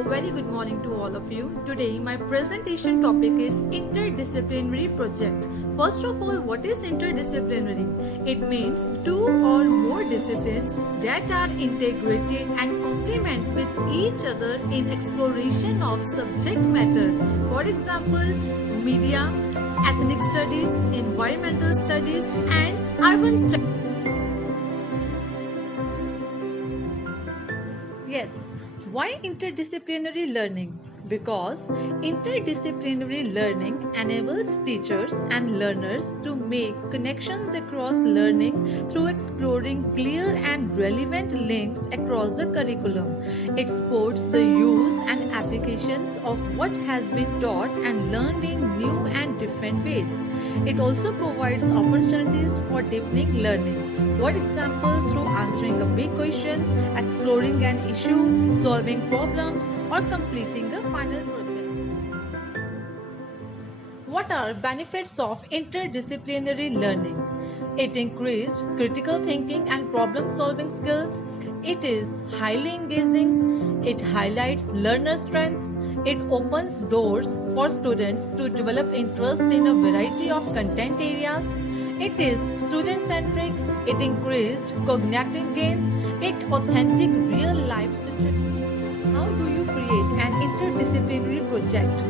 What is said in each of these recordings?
A very good morning to all of you. Today my presentation topic is interdisciplinary project. First of all, what is interdisciplinary? It means two or more disciplines that are integrated and complement with each other in exploration of subject matter. For example, media, ethnic studies, environmental studies and urban studies. Yes. Why interdisciplinary learning? Because interdisciplinary learning enables teachers and learners to make connections across learning through exploring clear and relevant links across the curriculum. It supports the use and applications of what has been taught and learned in new and different ways. It also provides opportunities for deepening learning. For example, through answering a big questions, exploring an issue, solving problems, or completing a final project. What are benefits of interdisciplinary learning? It increased critical thinking and problem-solving skills. It is highly engaging. It highlights learner strengths. It opens doors for students to develop interest in a variety of content areas. It is student-centric. It increased cognitive gains. It authentic real-life situation. How do you create an interdisciplinary project?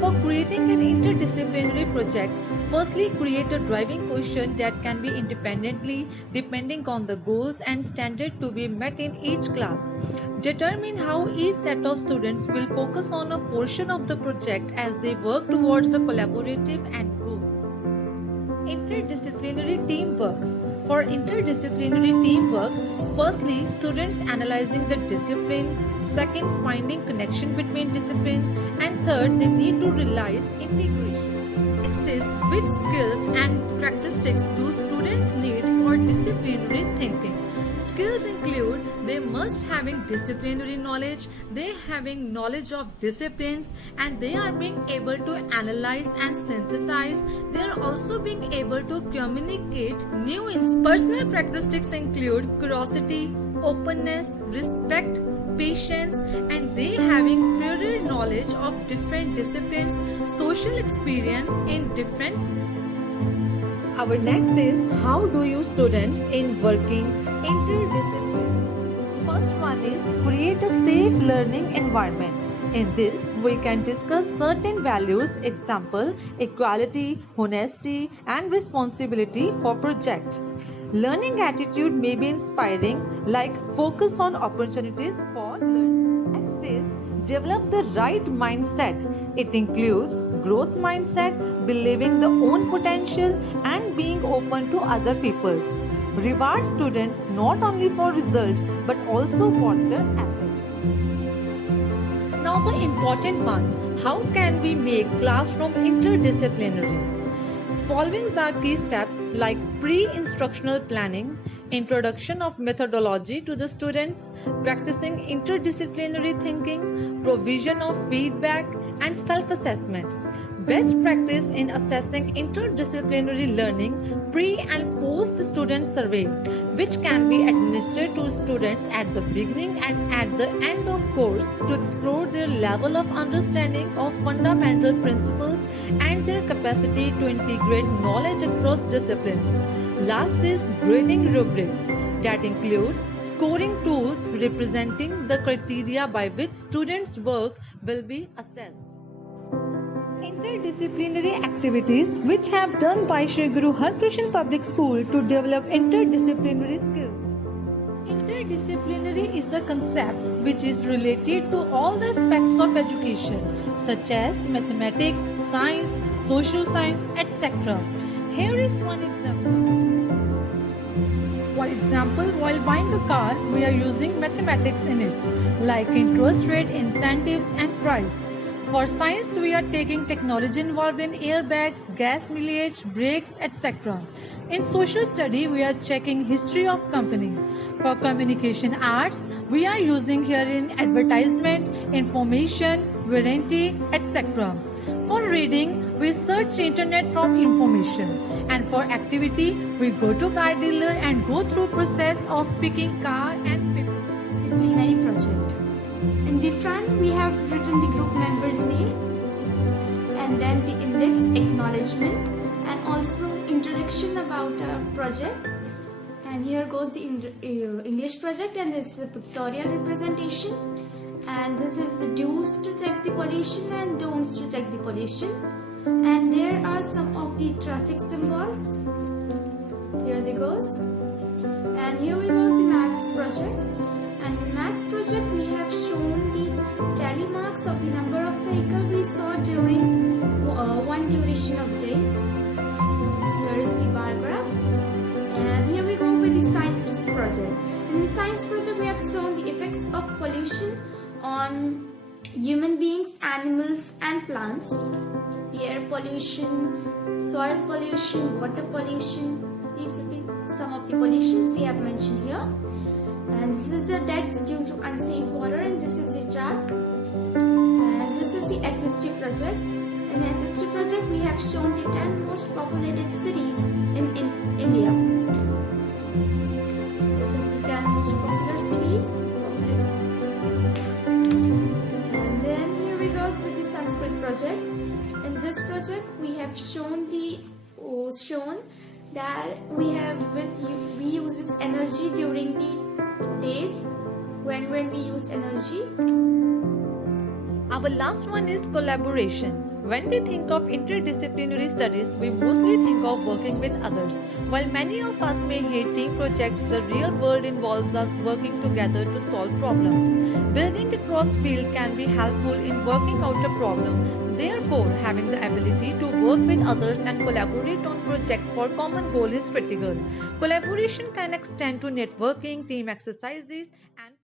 For creating an interdisciplinary project, firstly create a driving question that can be independently depending on the goals and standards to be met in each class. Determine how each set of students will focus on a portion of the project as they work towards a collaborative end goal. Interdisciplinary teamwork. For interdisciplinary teamwork, firstly, students analyzing the discipline, second, finding connection between disciplines, and third, they need to realize integration. Next is, which skills and characteristics do students need for disciplinary thinking? Skills include they must having disciplinary knowledge, they having knowledge of disciplines, and they are being able to analyze and synthesize. They are also being able to communicate new personal characteristics include curiosity, openness, respect, patience, and they having prior knowledge of different disciplines, social experience in different. Our next is, how do you students in working interdisciplinary? First one is, create a safe learning environment. In this, we can discuss certain values, example, equality, honesty, and responsibility for project. Learning attitude may be inspiring, like focus on opportunities for learning. Next is, develop the right mindset. It includes growth mindset, believing the own potential, and being open to other people's. Reward students not only for results but also for their efforts. Now the important one, how can we make classroom interdisciplinary? Following are key steps like pre-instructional planning, introduction of methodology to the students, practicing interdisciplinary thinking, provision of feedback, and self-assessment. Best practice in assessing interdisciplinary learning, pre and post student survey, which can be administered to students at the beginning and at the end of course to explore their level of understanding of fundamental principles and their capacity to integrate knowledge across disciplines. Last is grading rubrics, that includes scoring tools representing the criteria by which students' work will be assessed. Interdisciplinary activities which have done by Shri Guru Harkrishan Public School to develop interdisciplinary skills. Interdisciplinary is a concept which is related to all the aspects of education such as mathematics, science, social science, etc. Here is one example. For example, while buying a car, we are using mathematics in it, like interest rate, incentives, and price. For science, we are taking technology involved in airbags, gas mileage, brakes, etc. In social study, we are checking history of company. For communication arts, we are using herein advertisement, information, warranty, etc. For reading, we search internet from information. And for activity, we go to car dealer and go through process of picking car and paper. Disciplinary project. In the front, we have written the group member's name, and then the index, acknowledgement, and also introduction about our project. And here goes the English project, and this is a pictorial representation. And this is the do's to check the pollution and don'ts to check the pollution. And there are some of the traffic symbols. Here they goes. And here we go the maths project. And in maths project we have shown the tally marks of the number of vehicles we saw during one duration of day. Here is the bar graph. And here we go with the science project. And in science project we have shown the effects of pollution on human beings, animals and plants. The air pollution, soil pollution, water pollution. These are some of the pollutions we have mentioned here. And this is the deaths due to unsafe water, and this is the chart. And this is the SSG project. In the SSG project we have shown the 10 most populated cities in India. This is the 10 most popular cities. And then here we go with the Sanskrit project. In this project we have shown that we use this energy during the days when we use energy. Our last one is collaboration. When we think of interdisciplinary studies, we mostly think of working with others. While many of us may hate team projects, the real world involves us working together to solve problems. Building across field can be helpful in working out a problem. Therefore, having the ability to work with others and collaborate on projects for common goal is critical. Collaboration can extend to networking, team exercises, and